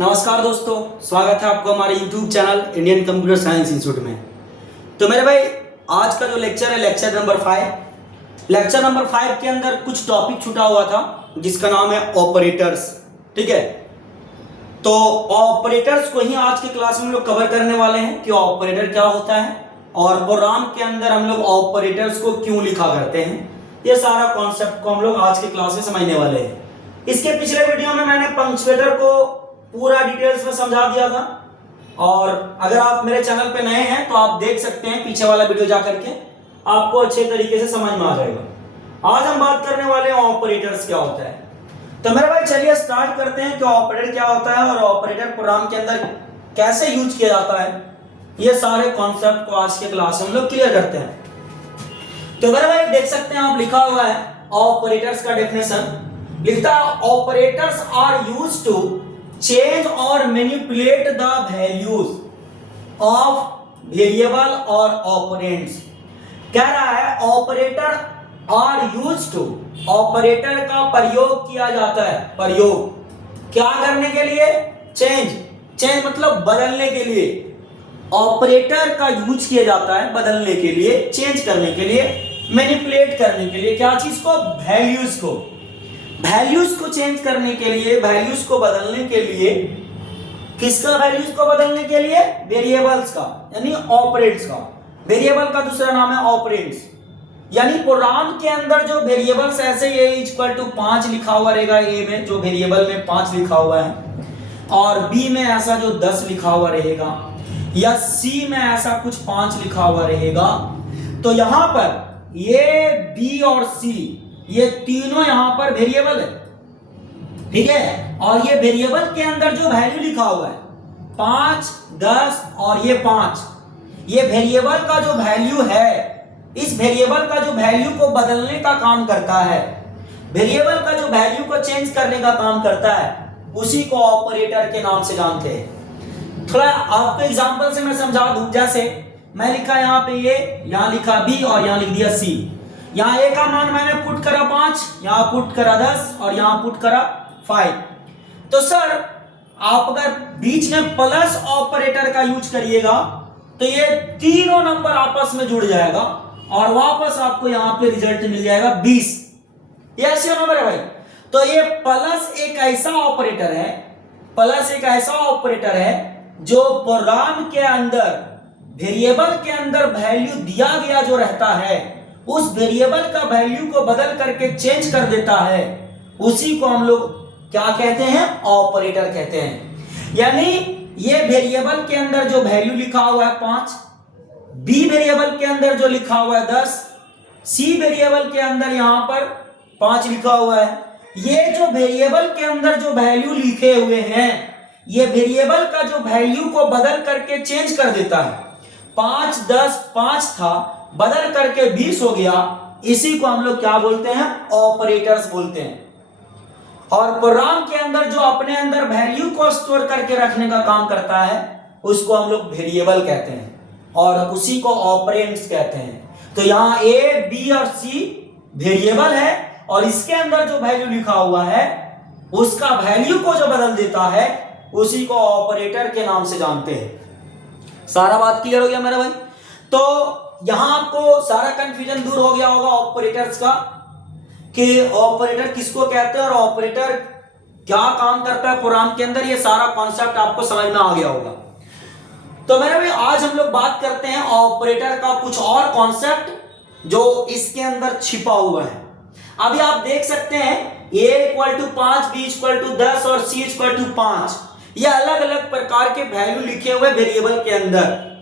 नमस्कार दोस्तों, स्वागत है आपको हमारे YouTube channel Indian computer science institute में। तो मेरे भाई, आज का जो लेक्चर है लेक्चर नंबर 5। लेक्चर नंबर 5 के अंदर कुछ टॉपिक छूटा हुआ था जिसका नाम है ऑपरेटर्स। ठीक है, तो ऑपरेटर्स को ही आज की क्लास में हम लोग कवर करने वाले हैं कि ऑपरेटर क्या होता है और प्रोग्राम के अंदर हम लोग ऑपरेटर्स को क्यों लिखा करते हैं। ये सारा कॉन्सेप्ट को हम लोग आज की क्लास में समझने वाले हैं। इसके पिछले वीडियो में मैंने पंक्चुएटर को पूरा डिटेल्स में समझा दिया था, और अगर आप मेरे चैनल पे नए हैं तो आप देख सकते हैं पीछे वाला वीडियो जा करके, आपको अच्छे तरीके से समझ में आ जाएगा। आज हम बात करने वाले हैं ऑपरेटर्स क्या होता है। तो मेरे भाई चलिए स्टार्ट करते हैं कि ऑपरेटर क्या होता है और ऑपरेटर प्रोग्राम के अंदर कैसे यूज किया जाता है। ये सारे कॉन्सेप्ट को आज के क्लास में हम लोग क्लियर करते हैं। तो मेरे भाई देख सकते हैं आप, लिखा हुआ है ऑपरेटर्स का डेफिनेशन, लिखता है operators are used to change or manipulate the values of variable और operands। कह रहा है operator are used to, operator का प्रयोग किया जाता है। प्रयोग क्या करने के लिए? चेंज मतलब बदलने के लिए। ऑपरेटर का यूज किया जाता है बदलने के लिए, चेंज करने के लिए, मैनिपुलेट करने के लिए। क्या चीज को? वैल्यूज को। वैल्यूज को चेंज करने के लिए, वैल्यूज को बदलने के लिए। किसका? वैल्यूज को बदलने के लिए वेरिएबल्स का, यानी ऑपरेंड्स का। वेरिएबल का दूसरा नाम है ऑपरेंड्स, यानी प्रोग्राम के अंदर जो वेरिएबल्स ऐसे ये इक्वल टू 5 लिखा हुआ रहेगा, ए में जो वेरिएबल में 5 लिखा हुआ है, और बी में ऐसा जो 10 लिखा हुआ रहेगा, या सी में ऐसा कुछ 5 लिखा हुआ रहेगा। तो यहां पर ये बी और सी, ये तीनों यहां पर वेरिएबल है। ठीक है, और ये वेरिएबल के अंदर जो वैल्यू लिखा हुआ है 5, 10 और ये 5, ये वेरिएबल का जो वैल्यू है, इस वेरिएबल का जो वैल्यू को बदलने का काम करता है, वेरिएबल का जो वैल्यू को चेंज करने का काम करता है, उसी को ऑपरेटर के नाम से जानते हैं। थोड़ा आपको एग्जांपल से मैं समझा दूं। जैसे मैं लिखा यहां पे ये, यहां लिखा बी और यहां लिख दिया सी। यहां ए का मान मैंने पुट करा 5, यहां पुट करा 10 और यहां पुट करा 5। तो सर आप अगर बीच में प्लस ऑपरेटर का यूज करिएगा तो ये तीनों नंबर आपस में जुड़ जाएगा और वापस आपको यहां पे रिजल्ट मिल जाएगा 20। ये ऐसे नंबर है भाई। तो ये प्लस एक ऐसा ऑपरेटर है, प्लस एक ऐसा ऑपरेटर है जो प्रोग्राम के अंदर वेरिएबल के अंदर वैल्यू दिया गया जो रहता है, उस वेरिएबल का वैल्यू को बदल करके चेंज कर देता है। उसी को हम लोग क्या कहते हैं? ऑपरेटर कहते हैं। यानी ये वेरिएबल के अंदर जो वैल्यू लिखा हुआ है 5, बी वेरिएबल के अंदर जो लिखा हुआ है 10, सी वेरिएबल के अंदर यहां पर 5 लिखा हुआ है। ये जो वेरिएबल के अंदर जो वैल्यू लिखे हुए हैं, ये वेरिएबल का जो वैल्यू को बदल करके चेंज कर देता है। 5, 10, 5 था, बदल करके 20 हो गया। इसी को हम लोग क्या बोलते हैं? ऑपरेटर्स बोलते हैं। और प्रोग्राम के अंदर जो अपने अंदर वैल्यू को स्टोर करके रखने का काम करता है, उसको हम लोग वेरिएबल कहते हैं और उसी को ऑपरेंड्स कहते हैं। तो यहां ए, बी और सी वेरिएबल है और इसके अंदर जो वैल्यू लिखा हुआ है, उसका वैल्यू को जो बदल देता है, उसी को ऑपरेटर के नाम से जानते हैं। सारा बात क्लियर हो गया मेरा भाई? तो यहां आपको सारा कंफ्यूजन दूर हो गया होगा ऑपरेटर्स का, कि ऑपरेटर किसको कहते हैं और ऑपरेटर क्या काम करता है प्रोग्राम के अंदर। ये सारा कॉन्सेप्ट आपको समझ में आ गया होगा। तो मेरे भाई आज हम लोग बात करते हैं ऑपरेटर का कुछ और कॉन्सेप्ट जो इसके अंदर छिपा हुआ है। अभी आप देख सकते हैं a equal to 5, b equal to 10 और c इक्वल टू 5, ये अलग अलग प्रकार के वैल्यू लिखे हुए वेरिएबल के अंदर।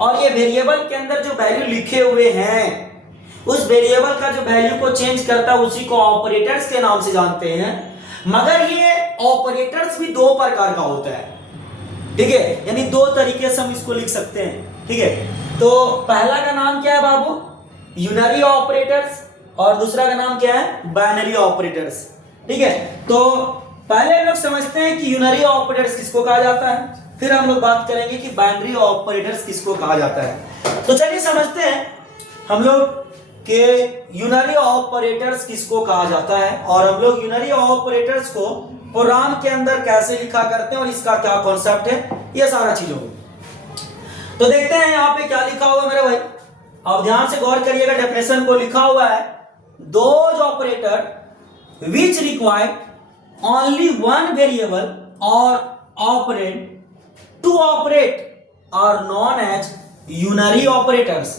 और ये वेरिएबल के अंदर जो वैल्यू लिखे हुए हैं, उस वेरिएबल का जो वैल्यू को चेंज करता है, उसी को ऑपरेटर्स के नाम से जानते हैं। मगर ये ऑपरेटर्स भी 2 प्रकार का होता है। ठीक है, यानी 2 तरीके से हम इसको लिख सकते हैं। ठीक है, तो पहला का नाम क्या है बाबू? यूनरी ऑपरेटर्स, और दूसरा का नाम क्या है? Binary operators. ठीक है, तो पहले हम लोग समझते हैं कि यूनरी ऑपरेटर्स किसको कहा जाता है, फिर हम लोग बात करेंगे कि बाइनरी ऑपरेटर्स किसको कहा जाता है। तो चलिए समझते हैं हम लोग कि यूनरी ऑपरेटर्स किसको कहा जाता है और हम लोग यूनरी ऑपरेटर्स को प्रोग्राम के अंदर कैसे लिखा करते हैं और इसका क्या कॉन्सेप्ट है, ये सारा चीज होगी। तो देखते हैं यहाँ पे क्या लिखा हुआ है मेरे भाई। अब ध्यान से गौर करिएगा, डेफिनेशन को लिखा हुआ है those operator which require only one variable और operand to operate are known as unary operators.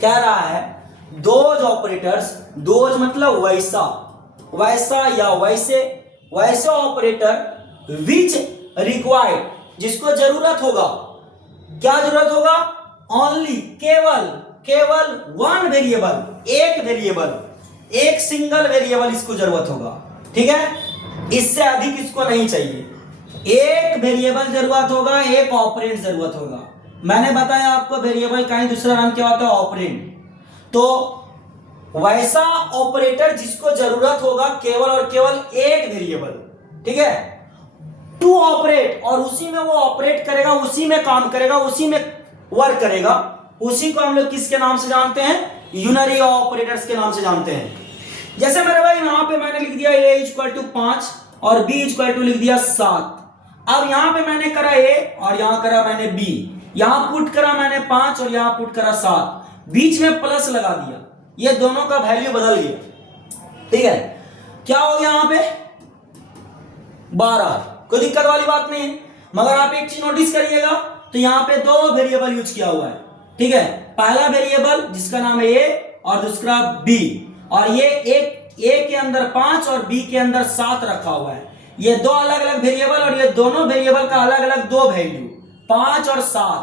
कह रहा है दोज ऑपरेटर्स, दोज मतलब वैसा, वैसा या वैसे, वैसे ऑपरेटर विच रिक्वायर्ड, जिसको जरूरत होगा, क्या जरूरत होगा, ओनली, केवल, केवल वन वेरिएबल, एक वेरिएबल, एक सिंगल वेरिएबल इसको जरूरत होगा। ठीक है, इससे अधिक इसको नहीं चाहिए। एक वेरिएबल जरूरत होगा, एक ऑपरेंड जरूरत होगा। मैंने बताया आपको वेरिएबल का ही दूसरा नाम क्या होता है, ऑपरेंड। तो वैसा ऑपरेटर जिसको जरूरत होगा केवल और केवल एक वेरिएबल, ठीक है, टू ऑपरेट, और उसी में वो ऑपरेट करेगा, उसी में काम करेगा, उसी में वर्क करेगा, उसी को हम लोग किसके नाम से जानते हैं, यूनरी ऑपरेटर्स के नाम से जानते हैं। जैसे मेरे भाई यहां पे मैंने लिख दिया a इक्वल टू 5 और b इक्वल टू लिख दिया 7। अब यहां पे मैंने करा a और यहां करा मैंने b, यहां पुट करा मैंने 5 और यहां पुट करा 7, बीच में प्लस लगा दिया, ये दोनों का वैल्यू बदल गया। ठीक है, क्या हो गया यहां पे 12, कोई दिक्कत वाली बात नहीं है। मगर आप एक चीज नोटिस करिएगा, तो यहां पे दो वेरिएबल यूज किया हुआ है। ठीक है, पहला वेरिएबल जिसका नाम है a और दूसरा b, और ये एक a के अंदर 5 और b के अंदर 7 रखा हुआ है। ये दो अलग अलग वेरिएबल और ये दोनों वेरिएबल का अलग अलग दो वैल्यू 5 और 7,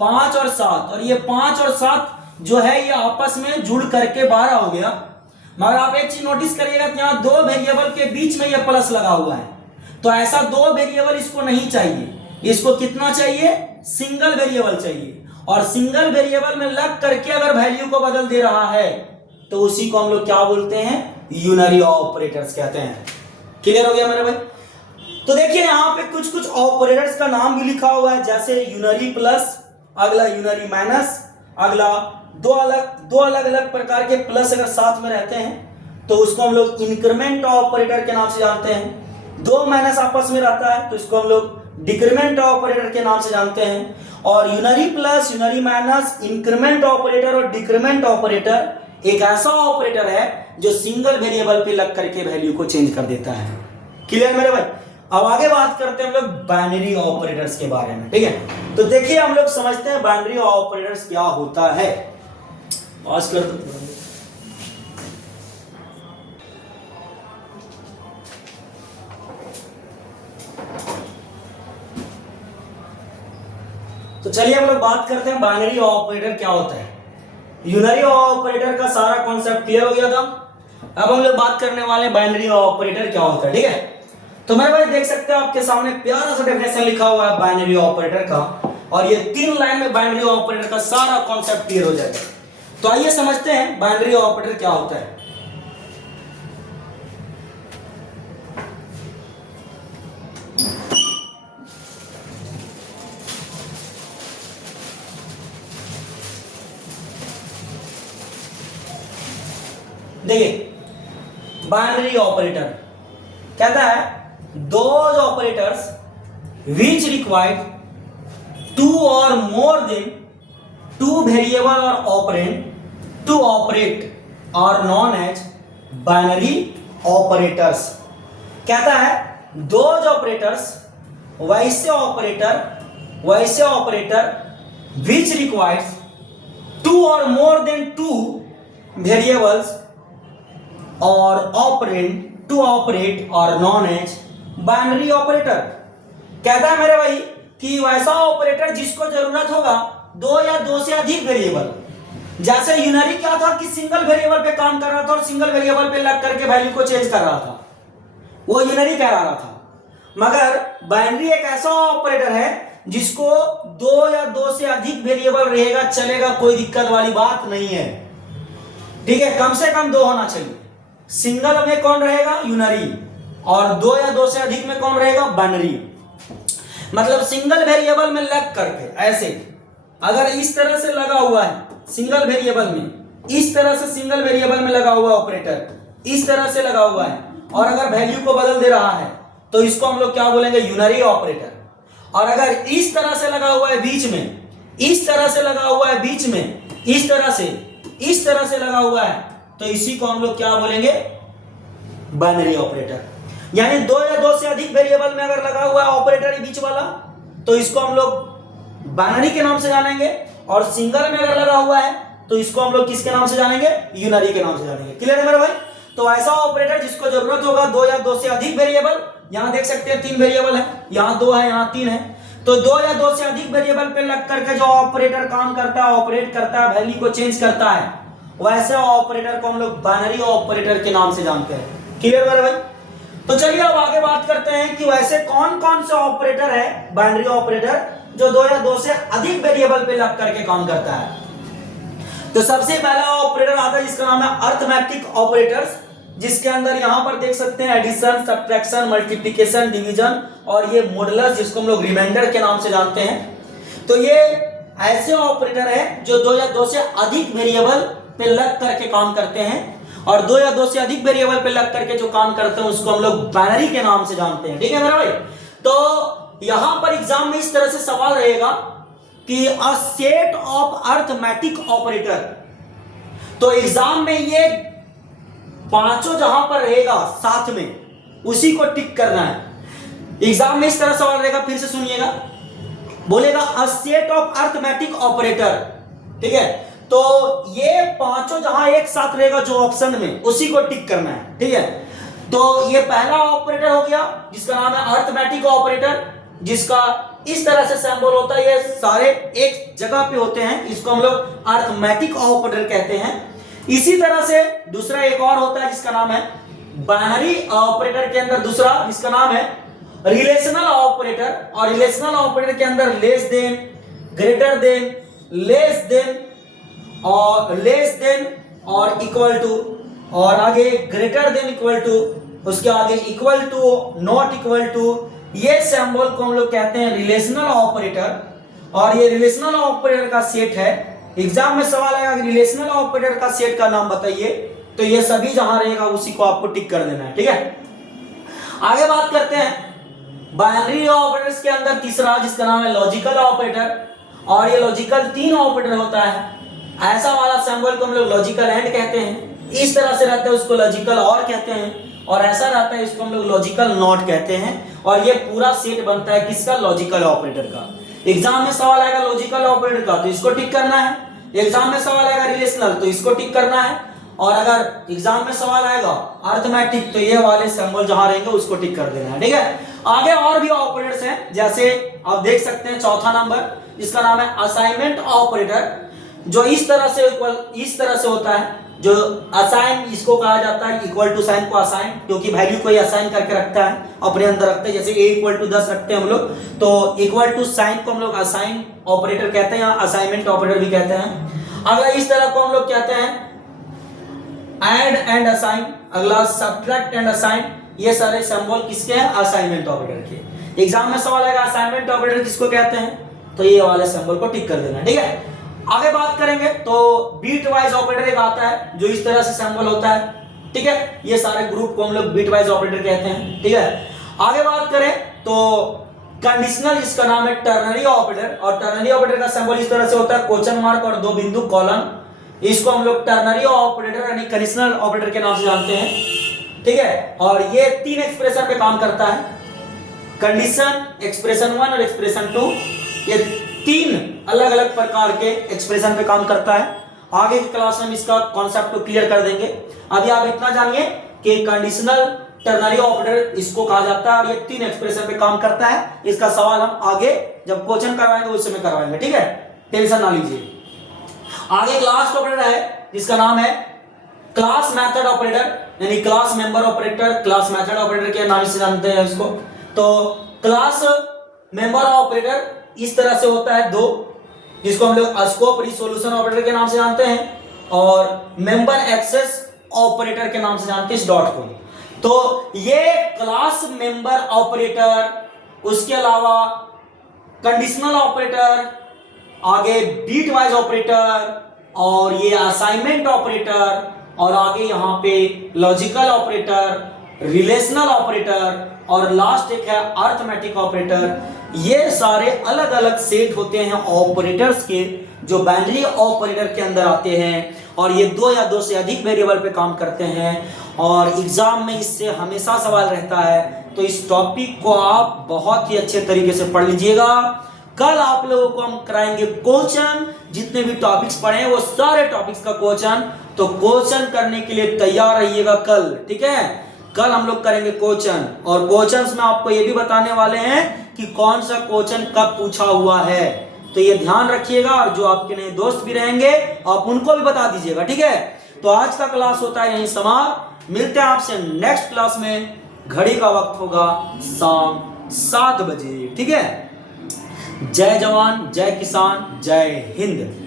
5 और 7, और ये 5 और 7 जो है ये आपस में जुड़ करके 12 हो गया। मगर आप एक चीज नोटिस करिएगा कि यहाँ दो वेरिएबल के बीच में ये प्लस लगा हुआ है, तो ऐसा दो वेरिएबल इसको नहीं चाहिए। इसको कितना चाहिए, सिंगल वेरिएबल चाहिए, और सिंगल वेरिएबल में लग करके अगर वैल्यू को बदल दे रहा है तो उसी को हम लोग क्या बोलते हैं, यूनरी ऑपरेटर्स कहते हैं। क्लियर हो गया मेरे भाई। तो देखिए यहाँ पे कुछ कुछ ऑपरेटर्स का नाम भी लिखा हुआ है, जैसे यूनरी प्लस, अगला यूनरी माइनस, अगला दो अलग अलग प्रकार के प्लस अगर साथ में रहते हैं तो उसको हम लोग इंक्रीमेंट ऑपरेटर के नाम से जानते हैं। दो माइनस आपस में रहता है तो इसको हम लोग डिक्रीमेंट ऑपरेटर के नाम से जानते हैं। और unary plus, unary minus, increment operator और डिक्रीमेंट ऑपरेटर एक ऐसा ऑपरेटर है जो सिंगल वेरिएबल पे लग करके वैल्यू को चेंज कर देता है। क्लियर मेरे भाई। अब आगे बात करते हैं हम लोग बाइनरी ऑपरेटर्स के बारे में। ठीक है, तो देखिए हम लोग समझते हैं बाइनरी ऑपरेटर्स क्या होता है। पास कर दो। तो चलिए हम लोग बात करते हैं बाइनरी ऑपरेटर क्या होता है। यूनरी ऑपरेटर का सारा कॉन्सेप्ट क्लियर हो गया था। अब हम लोग बात करने वाले बाइनरी ऑपरेटर क्या होता है। ठीक है, तो मेरे भाई देख सकते हैं आपके सामने प्यारा सा डेफिनेशन लिखा हुआ है बाइनरी ऑपरेटर का, और ये 3 लाइन में बाइनरी ऑपरेटर का सारा कॉन्सेप्ट क्लियर हो जाएगा। तो आइए समझते हैं बाइनरी ऑपरेटर क्या होता है। देखिए बाइनरी ऑपरेटर कहता है those operators which required two और मोर देन टू वेरिएबल और operand to operate are known as binary operators. कहता है दोज ऑपरेटर्स, वैसे ऑपरेटर विच रिक्वायर्स टू और मोर देन टू वेरिएबल्स और ऑपरेंड टू ऑपरेट और नॉन एज बाइनरी ऑपरेटर। कहता है मेरे भाई कि वैसा ऑपरेटर जिसको जरूरत होगा दो या दो से अधिक वेरिएबल। जैसे यूनरी क्या था कि सिंगल वेरिएबल पे काम कर रहा था और सिंगल वेरिएबल पे लग करके वैल्यू को चेंज कर रहा था, वो यूनरी कह रहा था। मगर बाइनरी एक ऐसा ऑपरेटर है जिसको दो या दो से अधिक वेरिएबल रहेगा, चलेगा, कोई दिक्कत वाली बात नहीं है। ठीक है, कम से कम दो होना चाहिए। सिंगल में कौन रहेगा, यूनरी, और दो या दो से अधिक में कौन रहेगा, बाइनरी। मतलब सिंगल वेरिएबल में लग करके ऐसे अगर इस तरह से लगा हुआ है सिंगल वेरिएबल में, इस तरह से सिंगल वेरिएबल में लगा हुआ ऑपरेटर इस तरह से लगा हुआ है और अगर वैल्यू को बदल दे रहा है तो इसको हम लोग क्या बोलेंगे, यूनरी ऑपरेटर। और अगर इस तरह से लगा हुआ है बीच में, इस तरह से लगा हुआ है बीच में, इस तरह से लगा हुआ है, तो इसी को हम लोग क्या बोलेंगे, बाइनरी ऑपरेटर। यानी दो या दो से अधिक वेरिएबल में अगर लगा हुआ है ऑपरेटर बीच वाला, तो इसको हम लोग बाइनरी के नाम से जानेंगे, और सिंगल में अगर लगा हुआ है तो इसको हम लोग किसके नाम से जानेंगे, यूनरी के नाम से जानेंगे। क्लियर है मेरे भाई? तो ऐसा ऑपरेटर जिसको जरूरत होगा दो या दो से अधिक वेरिएबल, यहां देख सकते हैं 3 वेरिएबल है, यहां 2 है, यहां 3 है, तो 2 या 2 से अधिक वेरिएबल पे लग करके जो ऑपरेटर काम करता है, ऑपरेट करता है, वैल्यू को चेंज करता है, वैसे ऑपरेटर को हम लोग बाइनरी ऑपरेटर के नाम से जानते हैं। क्लियर मेरे भाई? तो चलिए अब आगे बात करते हैं कि वैसे कौन कौन से ऑपरेटर है बाइनरी ऑपरेटर जो 2 या 2 से अधिक वेरिएबल पे लग करके काम करता है। तो सबसे पहला ऑपरेटर आता है जिसका नाम है अर्थमेटिक ऑपरेटर्स, जिसके अंदर यहां पर देख सकते हैं एडिशन, सब्ट्रैक्शन, मल्टीप्लिकेशन, डिवीजन और ये मॉडुलस जिसको हम लोग रिमाइंडर के नाम से जानते हैं। तो ये ऐसे ऑपरेटर है जो 2 या 2 से अधिक वेरिएबल पे लग करके काम करते हैं, और 2 या 2 से अधिक वेरिएबल पे लग करके जो काम करते हैं उसको हम लोग बाइनरी के नाम से जानते हैं। ठीक है मेरा भाई? तो यहां पर एग्जाम में इस तरह से सवाल रहेगा कि a set of arithmetic operator, तो एग्जाम में ये पांचों जहां पर रहेगा साथ में उसी को टिक करना है। एग्जाम में इस तरह सवाल रहेगा, फिर से सुनिएगा, बोलेगा a set of arithmetic operator. ठीक है, तो ये पांचों जहां एक साथ रहेगा जो ऑप्शन में, उसी को टिक करना है। ठीक है, तो ये पहला ऑपरेटर हो गया जिसका नाम है अर्थमेटिक ऑपरेटर, जिसका इस तरह से सिंबल होता है, ये सारे एक जगह पे होते हैं, इसको हम लोग अर्थमेटिक ऑपरेटर कहते हैं। इसी तरह से दूसरा एक और होता है जिसका नाम है बाइनरी ऑपरेटर के अंदर दूसरा जिसका नाम है रिलेशनल ऑपरेटर, और रिलेशनल ऑपरेटर के अंदर less than, greater than, less than और इक्वल टू, और आगे ग्रेटर देन इक्वल टू, उसके आगे equal to, not equal to, ये सिंबल को हम लोग कहते हैं रिलेशनल ऑपरेटर, और ये रिलेशनल ऑपरेटर का सेट है। एग्जाम में सवाल आएगा कि रिलेशनल ऑपरेटर का सेट का नाम बताइए, तो ये सभी जहां रहेगा उसी को आपको टिक कर देना है। ठीक है, आगे बात करते हैं बाइनरी ऑपरेटर्स के अंदर तीसरा जिसका नाम है लॉजिकल ऑपरेटर, और ये लॉजिकल 3 ऑपरेटर होता है। ऐसा वाला सिंबल को हम लोग लॉजिकल एंड कहते हैं, इस तरह से रहता है उसको लॉजिकल और कहते हैं, और ऐसा रहता है इसको हम लोग लॉजिकल नॉट कहते हैं, और ये पूरा सेट बनता है किसका, लॉजिकल ऑपरेटर का। एग्जाम में सवाल आएगा लॉजिकल ऑपरेटर का तो इसको टिक करना है, एग्जाम में सवाल आएगा रिलेशनल तो इसको टिक करना है, और अगर एग्जाम में सवाल आएगा अर्थमेटिक तो ये वाले सिंबल जहां रहेंगे उसको टिक कर देना है। ठीक है, आगे और भी ऑपरेटर्स हैं, जैसे आप देख सकते हैं चौथा नंबर जिसका नाम है असाइनमेंट ऑपरेटर, जो इस तरह से होता है, जो असाइन इसको कहा जाता है, इक्वल टू साइन को असाइन, क्योंकि वैल्यू को असाइन करके रखता है, अपने अंदर रखते हैं, जैसे a इक्वल टू 10 रखते हैं हम लोग, तो इक्वल टू साइन को हम लोग असाइन ऑपरेटर कहते हैं या असाइनमेंट ऑपरेटर भी कहते हैं। अगला इस तरह को हम लोग कहते हैं ऐड एंड असाइन, अगला सब्ट्रैक्ट एंड असाइन, ये सारे सिंबल किसके हैं, असाइनमेंट ऑपरेटर के। एग्जाम में सवाल आएगा असाइनमेंट ऑपरेटर किसको कहते हैं, तो ये वाले सिंबल को टिक कर देना। ठीक है, आगे बात करेंगे तो बीट वाइज ऑपरेटर एक आता है जो इस तरह से सिंबल होता है। ठीक है, ये सारे ग्रुप को हम लोग बीट वाइज ऑपरेटर कहते हैं। ठीक है, आगे बात करें तो कंडीशनल जिसका नाम है टर्नरी ऑपरेटर, और टर्नरी ऑपरेटर का सिंबल इस तरह से होता है, क्वेश्चन मार्क और 2 बिंदु कॉलन, इसको हम लोग टर्नरी ऑपरेटर यानी कंडीशनल ऑपरेटर के नाम से जानते हैं। ठीक है, और ये 3 एक्सप्रेशन पे काम करता है, कंडीशन, एक्सप्रेशन 1 और एक्सप्रेशन 2, ये 3 अलग अलग प्रकार के एक्सप्रेशन पे काम करता है। आगे की क्लास में इसका कॉन्सेप्ट को क्लियर कर देंगे। अभी आप इतना जानिए कि कंडीशनल टर्नरी ऑपरेटर इसको कहा जाता है, और ये 3 एक्सप्रेशन पे काम करता है। इसका सवाल हम आगे जब क्वेश्चन करवाएंगे उस समय करवाएंगे। ठीक है, टेंशन ना लीजिए। आगे लास्ट ऑपरेटर है जिसका नाम है क्लास मेथड ऑपरेटर, यानी class member operator, class method operator के नाम से जानते हैं इसको। तो क्लास मेंबर ऑपरेटर इस तरह से होता है 2, जिसको हम लोग स्कोप रिसोल्यूशन ऑपरेटर के नाम से जानते हैं, और मेंबर एक्सेस ऑपरेटर के नाम से जानते हैं इस डॉट को। तो ये क्लास मेंबर ऑपरेटर, उसके अलावा कंडीशनल ऑपरेटर, आगे बीट वाइज ऑपरेटर और ये असाइनमेंट ऑपरेटर, और आगे यहाँ पे लॉजिकल ऑपरेटर, रिलेशनल ऑपरेटर, और लास्ट एक है अर्थमेटिक ऑपरेटर। ये सारे अलग अलग सेट होते हैं ऑपरेटर्स के, जो बाइनरी ऑपरेटर के अंदर आते हैं, और ये दो या दो से अधिक वेरिएबल पे काम करते हैं, और एग्जाम में इससे हमेशा सवाल रहता है। तो इस टॉपिक को आप बहुत ही अच्छे तरीके से पढ़ लीजिएगा। कल आप लोगों को हम कराएंगे क्वेश्चन, जितने भी टॉपिक्स पढ़े हैं वो सारे टॉपिक्स का क्वेश्चन। तो क्वेश्चन करने के लिए तैयार रहिएगा कल, ठीक है। कल हम लोग करेंगे क्वेश्चन, और क्वेश्चंस में आपको ये भी बताने वाले हैं कि कौन सा क्वेश्चन कब पूछा हुआ है। तो ये ध्यान रखिएगा, और जो आपके नए दोस्त भी रहेंगे आप उनको भी बता दीजिएगा, ठीक है। तो आज का क्लास होता है यहीं समाप्त। मिलते हैं आपसे नेक्स्ट क्लास में। घड़ी का वक्त होगा शाम 7 बजे, ठीक है। जय जवान, जय किसान, जय हिंद।